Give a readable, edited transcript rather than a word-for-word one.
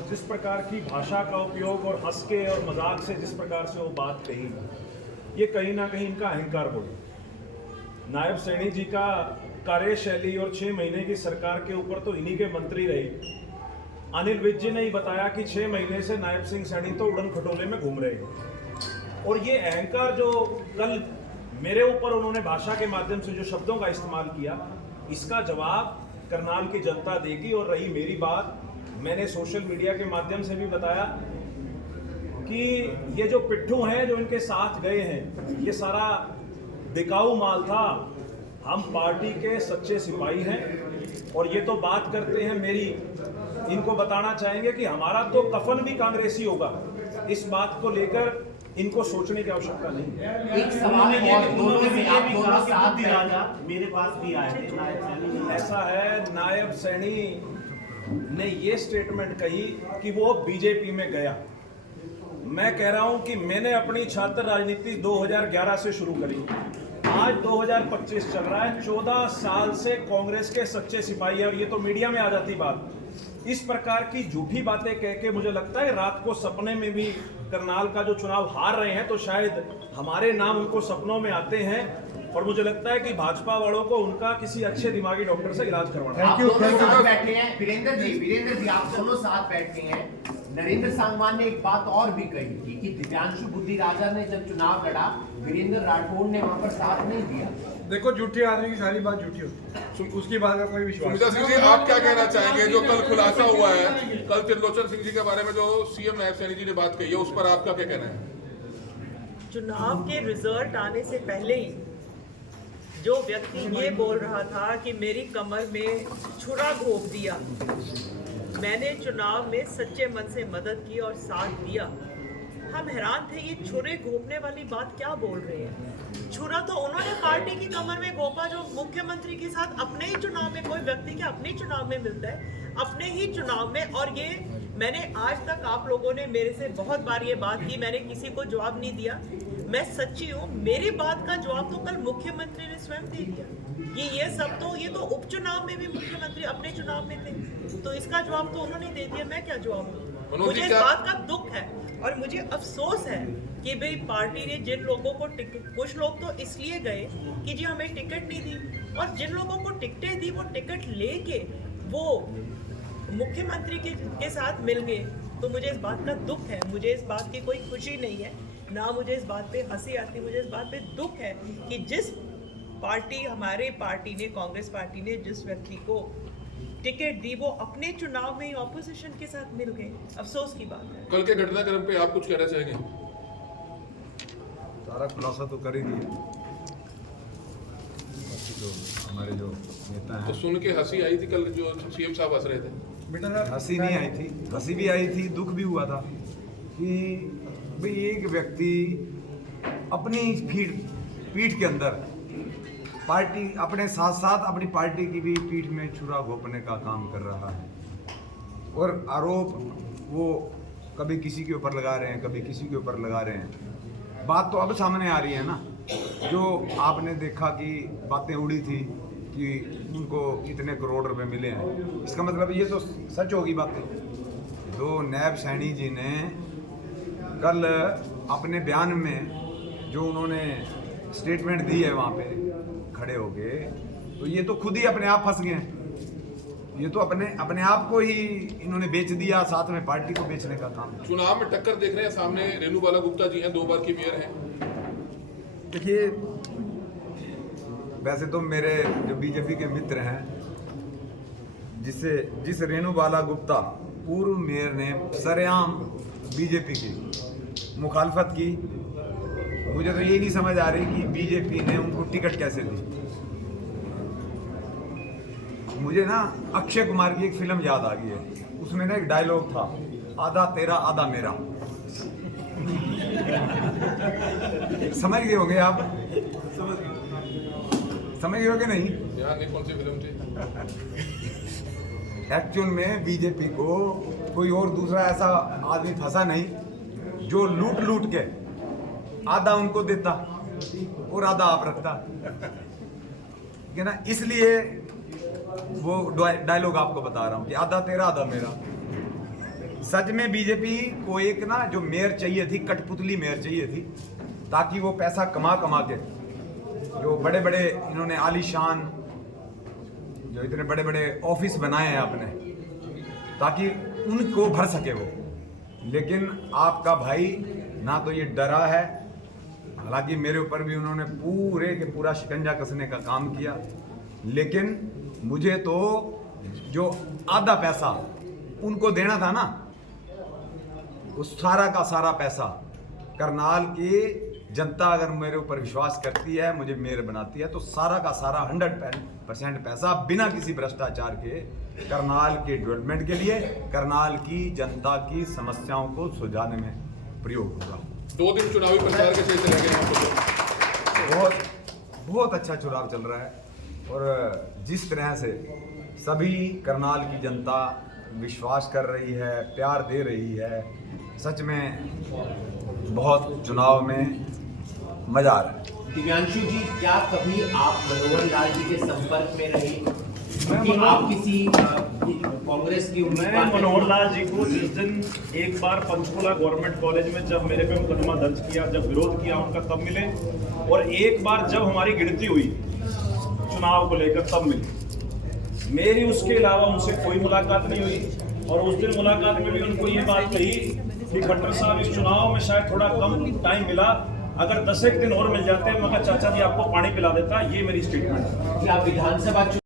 और जिस प्रकार की भाषा का उपयोग और हंस के और मजाक से जिस प्रकार से वो बात कही, ये कहीं ना कहीं इनका अहंकार बोली। नायब सैनी जी का कार्यशैली और 6 महीने की सरकार के ऊपर तो इन्हीं के मंत्री रहे। अनिल विज जी ने ही बताया कि 6 महीने से नायब सिंह सैनी तो उड़न खटोले में घूम रहे हैं। और ये अहंकार जो कल मेरे ऊपर उन्होंने भाषा के माध्यम से जो शब्दों का इस्तेमाल किया, इसका जवाब करनाल की जनता देगी। और रही मेरी बात, मैंने सोशल मीडिया के माध्यम से भी बताया कि ये जो पिट्ठू हैं जो इनके साथ गए हैं, ये सारा बिकाऊ माल था। हम पार्टी के सच्चे सिपाही हैं और ये तो बात करते हैं मेरी, इनको बताना चाहेंगे कि हमारा तो कफन भी कांग्रेसी होगा। इस बात को लेकर इनको सोचने की आवश्यकता नहीं है। एक सवाल और दोनों साथ राजा मेरे पास भी आए थे नायब सैनी। ऐसा है, नायब सैनी ने ये स्टेटमेंट कही कि वो बीजेपी में गया। मैं कह रहा हूं कि मैंने अपनी छात्र राजनीति 2011 से शुरू करी, आज 2025 चल रहा है। 14 साल से कांग्रेस के सच्चे सिपाही है और ये तो मीडिया में आ जाती बात। इस प्रकार की झूठी बातें कह के मुझे लगता है रात को सपने में भी करनाल का जो चुनाव हार रहे हैं तो शायद हमारे नाम उनको सपनों में आते हैं। और मुझे लगता है कि भाजपा वालों को उनका किसी अच्छे दिमागी डॉक्टर से इलाज करवाना। आप दोनों साथ बैठे हैं, वीरेंद्र जी आप दोनों साथ बैठे हैं। नरेंद्र सांगवान ने एक बात और भी कही थी कि दिव्यांशु बुद्धि राजा ने जब चुनाव लड़ा, वीरेंद्र राठौड़ ने वहां पर साथ नहीं दिया। देखो, झूठे आदमी की सारी बात झूठी होती है, उसकी बात का कोई विश्वास। सुमित्रा सिंह जी, आप क्या कहना चाहेंगे? जो कल खुलासा हुआ है, कल त्रिलोचन सिंह जी के बारे में जो सीएम नायब सैनी जी ने बात कही है, उस पर आपका क्या कहना है? चुनाव के रिजल्ट आने से पहले ही जो व्यक्ति ये बोल रहा था कि मेरी कमर में छुरा घोंप दिया, मैंने चुनाव में सच्चे मन से मदद की और साथ दिया, हम हैरान थे ये छुरे घोंपने वाली बात क्या बोल रहे हैं। छुरा तो उन्होंने पार्टी की कमर में घोंपा जो मुख्यमंत्री के साथ अपने ही चुनाव में, कोई व्यक्ति के अपने चुनाव में मिलता है, अपने ही चुनाव में। और ये मैंने आज तक, आप लोगों ने मेरे से बहुत बार ये बात की, मैंने किसी को जवाब नहीं दिया। मैं सच्ची हूँ, मेरी बात का जवाब तो कल मुख्यमंत्री ने स्वयं दे दिया। ये सब तो, ये तो उपचुनाव में भी मुख्यमंत्री अपने चुनाव में थे, तो इसका जवाब तो उन्होंने दे दिया, मैं क्या जवाब दूँ। मुझे इस बात का दुख है और मुझे अफसोस है कि भाई पार्टी ने जिन लोगों को टिकट, कुछ लोग तो इसलिए गए कि जी हमें टिकट नहीं दी, और जिन लोगों को टिकटें दी वो टिकट लेके वो मुख्यमंत्री के साथ मिल गए। तो मुझे इस बात का दुख है, मुझे इस बात की कोई खुशी नहीं है, ना मुझे इस बात पे हंसी आती, मुझे इस बात पे दुख है कि जिस पार्टी, हमारे पार्टी ने, कांग्रेस पार्टी ने जिस व्यक्ति को टिकट दी वो अपने चुनाव में ही ऑपोजिशन के साथ मिल गए। अफसोस की बात है। कल के घटनाक्रम पे आप कुछ कहना चाहेंगे? सारा खुलासा तो कर ही दिया जो हमारे जो नेता हैं। तो सुन के हंसी आई थी कल जो सीएम साहब हंस रहे थे? हंसी नहीं आई थी, हंसी भी आई थी, दुख भी हुआ था कि भाई एक व्यक्ति अपनी पीठ के अंदर पार्टी, अपने साथ साथ अपनी पार्टी की भी पीठ में छुरा घोंपने का काम कर रहा है। और आरोप वो कभी किसी के ऊपर लगा रहे हैं, कभी किसी के ऊपर लगा रहे हैं। बात तो अब सामने आ रही है ना, जो आपने देखा कि बातें उड़ी थी कि उनको इतने करोड़ रुपए मिले हैं, इसका मतलब ये तो सच होगी बातें। तो नायब सैनी जी ने कल अपने बयान में जो उन्होंने स्टेटमेंट दी है वहाँ पे खड़े होके, तो ये तो खुद ही अपने आप फंस गए हैं। ये तो अपने आप को ही इन्होंने बेच दिया, साथ में पार्टी को बेचने का काम। चुनाव में टक्कर देख रहे हैं, सामने रेणु बाला गुप्ता जी हैं, 2 बार की मेयर हैं। देखिए, वैसे तो मेरे जो बीजेपी के मित्र हैं, जिस रेणु बाला गुप्ता पूर्व मेयर ने सरेआम बीजेपी की मुखालफत की, मुझे तो ये नहीं समझ आ रही कि बीजेपी ने उनको टिकट कैसे दी। मुझे ना अक्षय कुमार की एक फिल्म याद आ गई है, उसमें ना एक डायलॉग था, आधा तेरा आधा मेरा। समझ गए होंगे आप? समझ गए होंगे नहीं? कौन सी फिल्म थी? एक्चुअल में बीजेपी को कोई और दूसरा ऐसा आदमी फंसा नहीं जो लूट लूट के आधा उनको देता और आधा आप रखता, ठीक है ना। इसलिए वो डायलॉग आपको बता रहा हूं कि आधा तेरा आधा मेरा। सच में बीजेपी को एक ना जो मेयर चाहिए थी, कठपुतली मेयर चाहिए थी, ताकि वो पैसा कमा कमा के जो बड़े बड़े इन्होंने आलीशान जो इतने बड़े बड़े ऑफिस बनाए हैं आपने, ताकि उनको भर सके वो। लेकिन आपका भाई ना तो ये डरा है, हालांकि मेरे ऊपर भी उन्होंने पूरे के पूरा शिकंजा कसने का काम किया, लेकिन मुझे तो जो आधा पैसा उनको देना था ना, उस सारा का सारा पैसा करनाल की जनता अगर मेरे ऊपर विश्वास करती है, मुझे मेयर बनाती है, तो सारा का सारा 100% पैसा बिना किसी भ्रष्टाचार के करनाल के डेवलपमेंट के लिए, करनाल की जनता की समस्याओं को सुलझाने में प्रयोग होगा। 2 दिन चुनावी प्रचार के चलते लगे हैं आपको? बहुत अच्छा चुनाव चल रहा है, और जिस तरह से सभी करनाल की जनता विश्वास कर रही है, प्यार दे रही है, सच में बहुत चुनाव में मजा आ रहा है। दिव्यांशु जी, क्या कभी आप मनोहर लाल जी के संपर्क में रहे कि आप किसी कांग्रेस की मैं मनोहर लाल जी को जिस दिन एक बार पंचकुला गवर्नमेंट कॉलेज में जब मेरे पे मुकदमा दर्ज किया, जब विरोध किया उनका, तब मिले, और एक बार जब हमारी गिनती हुई चुनाव को लेकर तब मिले। मेरी उसके अलावा उनसे कोई मुलाकात नहीं हुई, और उस दिन मुलाकात में भी उनको ये बात कही कि खट्टर साहब, इस चुनाव में शायद थोड़ा कम टाइम मिला, अगर 10 एक दिन और मिल जाते हैं, मैं कहा चाचा जी आपको पानी पिला देता। ये मेरी स्टेटमेंट है। क्या विधानसभा